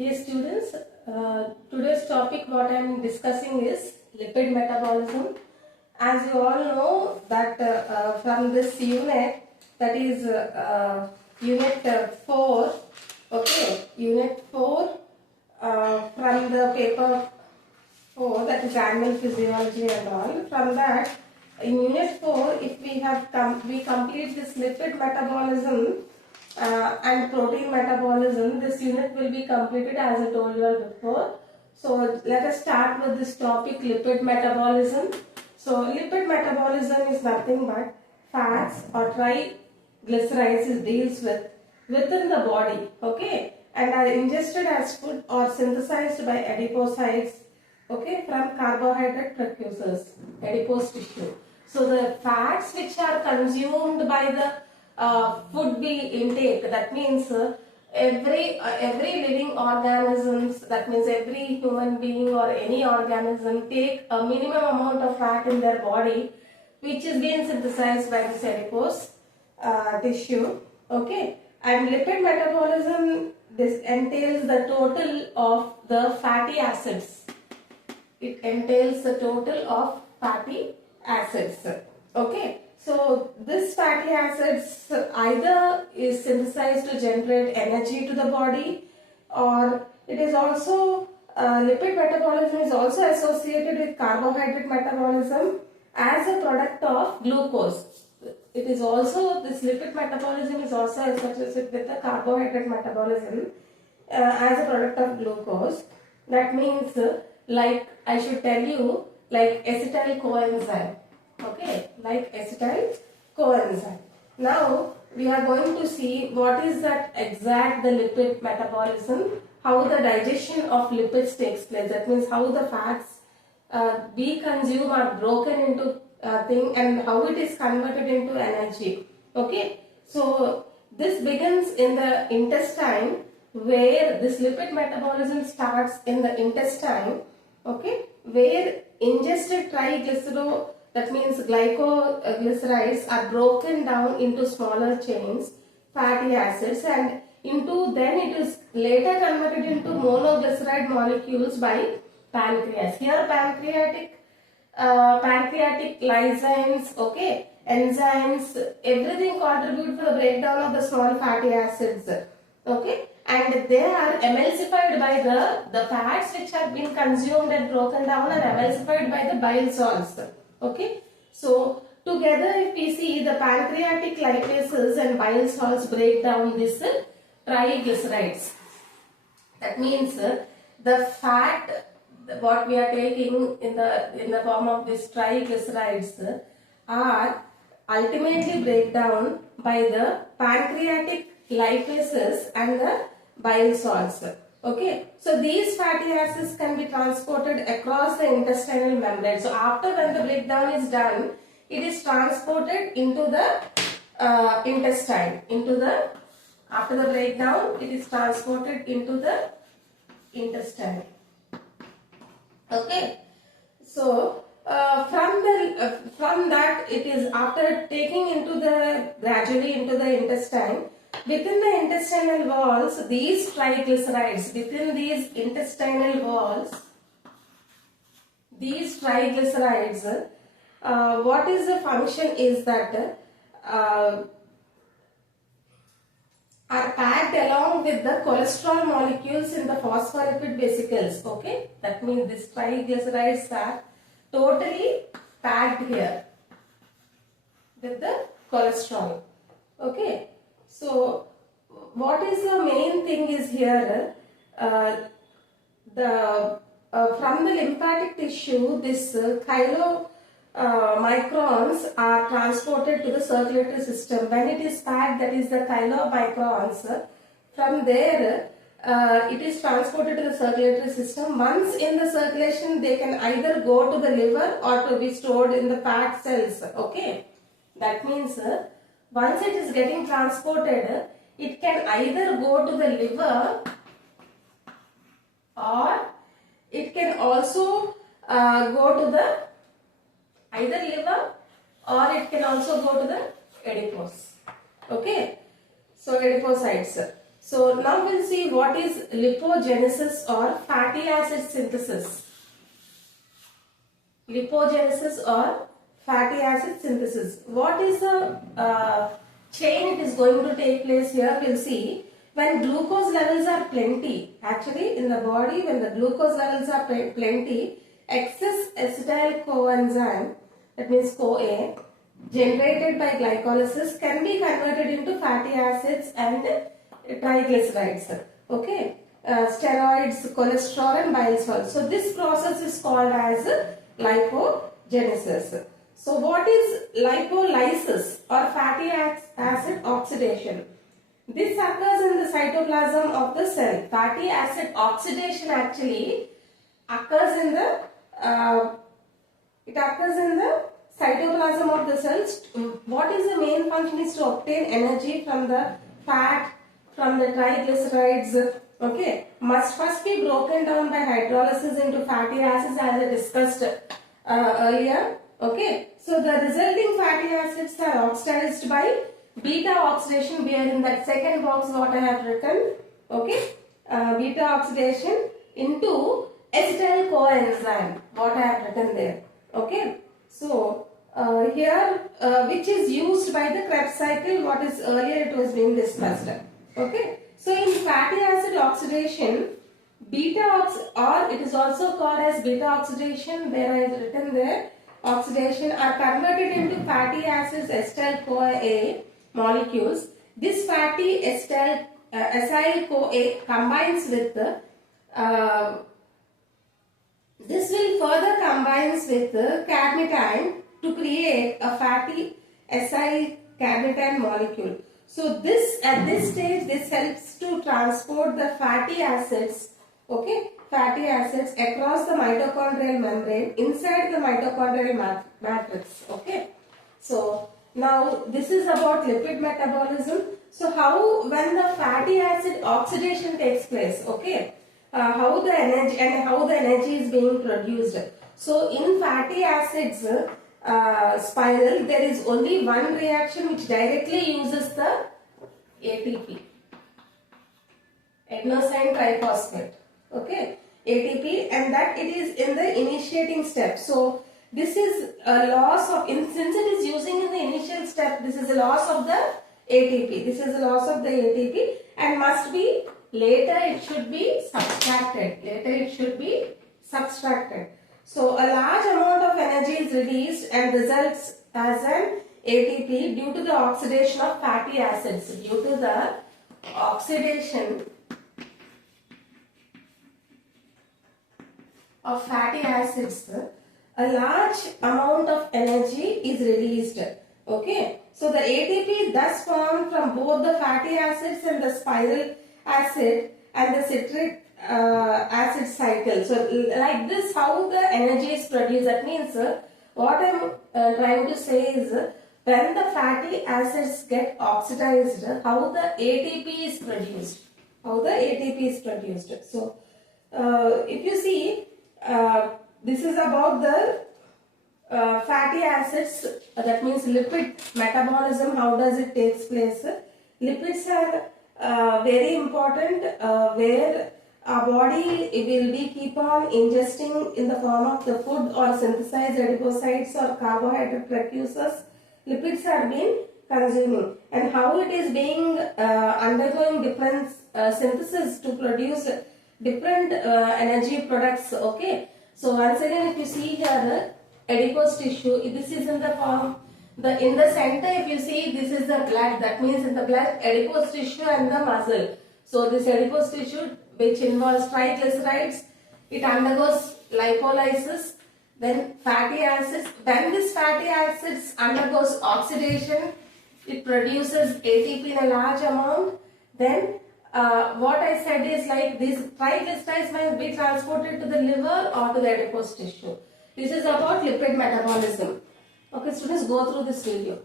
Dear students, today's topic what I am discussing is lipid metabolism. As you all know that from this unit, that is unit 4, okay, unit 4 from the paper 4, that is animal physiology and all. From that, in unit 4, if we complete this lipid metabolism and protein metabolism, this unit will be completed as I told you all before. So let us start with this topic, lipid metabolism. So lipid metabolism is nothing but fats or triglycerides it deals with within the body, okay, and are ingested as food or synthesized by adipocytes, okay, from carbohydrate precursors, adipose tissue. So the fats which are consumed by the food we intake, that means every living organisms, that means every human being or any organism take a minimum amount of fat in their body which is being synthesized by this adipose tissue, okay. And lipid metabolism, this entails the total of the fatty acids. It entails the total of fatty acids, okay. So this fatty acids either is synthesized to generate energy to the body, or it is also lipid metabolism is also associated with carbohydrate metabolism as a product of glucose. It is also, this lipid metabolism is also associated with the carbohydrate metabolism as a product of glucose. That means like I should tell you, like acetyl coenzyme, okay, like acetyl coenzyme. Now we are going to see what is that exact the lipid metabolism, how the digestion of lipids takes place. That means how the fats we consume are broken into thing and how it is converted into energy, okay. So this begins in the intestine, where this lipid metabolism starts in the intestine, okay, where ingested triglyceride, that means glycoglycerides, are broken down into smaller chains, fatty acids, and then it is later converted into monoglyceride molecules by pancreas. Here pancreatic lysozymes, okay, enzymes, everything contribute to the breakdown of the small fatty acids, okay, and they are emulsified by the fats which have been consumed and broken down are emulsified by the bile salts, okay. So together if we see, the pancreatic lipases and bile salts break down this triglycerides. That means the fat what we are taking in the form of these triglycerides are ultimately break down by the pancreatic lipases and the bile salts, okay. So these fatty acids can be transported across the intestinal membrane. So after when the breakdown is done, it is transported into the intestine, after the breakdown it is transported into the intestine, okay. So from that, it is after taking gradually into the intestine, within the intestinal walls, these triglycerides, within these intestinal walls, these triglycerides, what is the function is that are packed along with the cholesterol molecules in the phospholipid vesicles, okay. That means these triglycerides are totally packed here with the cholesterol, okay. So what is the main thing is here, from the lymphatic tissue, this chylomicrons are transported to the circulatory system. When it is packed, that is the chylomicrons, from there it is transported to the circulatory system. Once in the circulation, they can either go to the liver or to be stored in the fat cells, okay. That means once it is getting transported, it can either go to the liver or it can also go to the either liver or it can also go to the adipose, okay. So adipocytes. So now we'll see what is lipogenesis or fatty acid synthesis. Lipogenesis or fatty acid synthesis. What is the chain it is going to take place here? We'll see. When glucose levels are plenty, actually in the body when the glucose levels are plenty, excess acetyl coenzyme, that means CoA, generated by glycolysis can be converted into fatty acids and triglycerides. Okay, steroids, cholesterol and bile salts. So this process is called as lipogenesis. So what is lipolysis or fatty acid oxidation? This occurs in the cytoplasm of the cell. Fatty acid oxidation actually occurs in the cytoplasm of the cells. What is the main function is to obtain energy from the fat, from the triglycerides. Okay, must first be broken down by hydrolysis into fatty acids as I discussed earlier. Okay, so the resulting fatty acids are oxidized by beta oxidation. We are in that second box what I have written. Okay, beta oxidation into acetyl coenzyme, what I have written there. Okay, so here which is used by the Krebs cycle, what is earlier it was being discussed. Okay, so in fatty acid oxidation, or it is also called as beta oxidation, where I have written there, oxidation are converted into fatty acids acetyl CoA molecules. This fatty acyl CoA combines with this will further combines with cadmityne to create a fatty acyl cadmityne molecule. So this at this stage this helps to transport the fatty acids, okay, fatty acids across the mitochondrial membrane inside the mitochondrial matrix. Okay, so now this is about lipid metabolism. So how when the fatty acid oxidation takes place, okay, how the energy is being produced. So in fatty acids spiral, there is only one reaction which directly uses the ATP, adenosine triphosphate. Okay, ATP, and that it is in the initiating step. So this is a loss of, since it is using in the initial step, this is a loss of the ATP. This is a loss of the ATP and must be later it should be subtracted. Later it should be subtracted. So a large amount of energy is released and results as an ATP due to the oxidation of fatty acids. Due to the oxidation of fatty acids, a large amount of energy is released. Okay, so the ATP thus formed from both the fatty acids and the spiral acid and the citric acid cycle. So like this, how the energy is produced. That means what I am trying to say is when the fatty acids get oxidized, how the ATP is produced. How the ATP is produced. So if you see, this is about the fatty acids, that means lipid metabolism, how does it takes place. Lipids are very important where our body will be keep on ingesting in the form of the food or synthesized adipocytes or carbohydrate precursors. Lipids are being consuming, and how it is being undergoing different synthesis to produce different energy products. Okay, so once again if you see here adipose tissue, this is in the form, in the center if you see this is the blood, that means in the blood adipose tissue and the muscle. So this adipose tissue which involves triglycerides, it undergoes lipolysis, then fatty acids. When this fatty acids undergoes oxidation, it produces ATP in a large amount. Then what I said is like these triglycerides might be transported to the liver or to the adipose tissue. This is about lipid metabolism. Okay, students, go through this video.